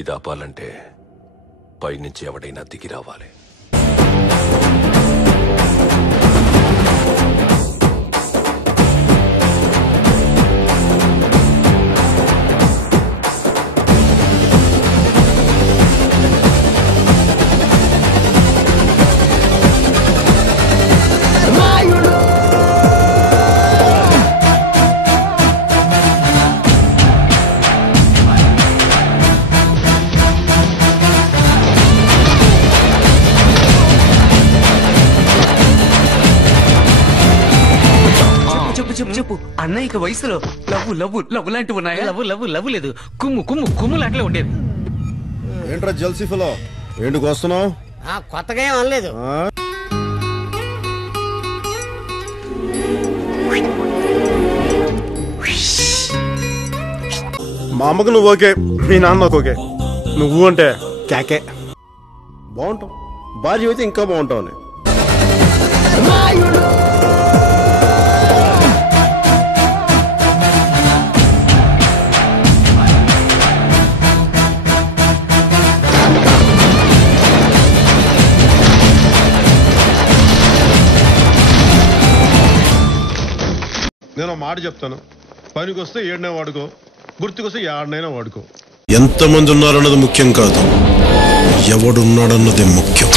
ఇది ఆపాలంటే పైనుంచి ఎవడైనా దిగి రావాలి. చెప్పు అన్నయ్యకి వయసులో లవ్వు లవ్వు లవ్వు లాంటివి ఉన్నాయా? లవ్వు లవ్వు లవ్వు లేదు, కుమ్ము కుమ్ము కుమ్ము లాంటిలో ఉండేది. ఏంట్రా జల్సీఫలో ఏంటికి వస్తున్నావు? కొత్తగా ఏం అనలేదు. మా అమ్మకు నువ్వు ఓకే, మీ నాన్నకు ఓకే, నువ్వు అంటే కేకే. బాగుంటావు, భార్య అయితే ఇంకా బాగుంటావు. నేను మాట చెప్తాను, పనికి వస్తే ఏడనే వాడుకో, గుర్తుకొస్తే ఏడనైనా వాడుకో. ఎంతమంది ఉన్నారన్నది ముఖ్యం కాదు, ఎవడున్నాడన్నది ముఖ్యం.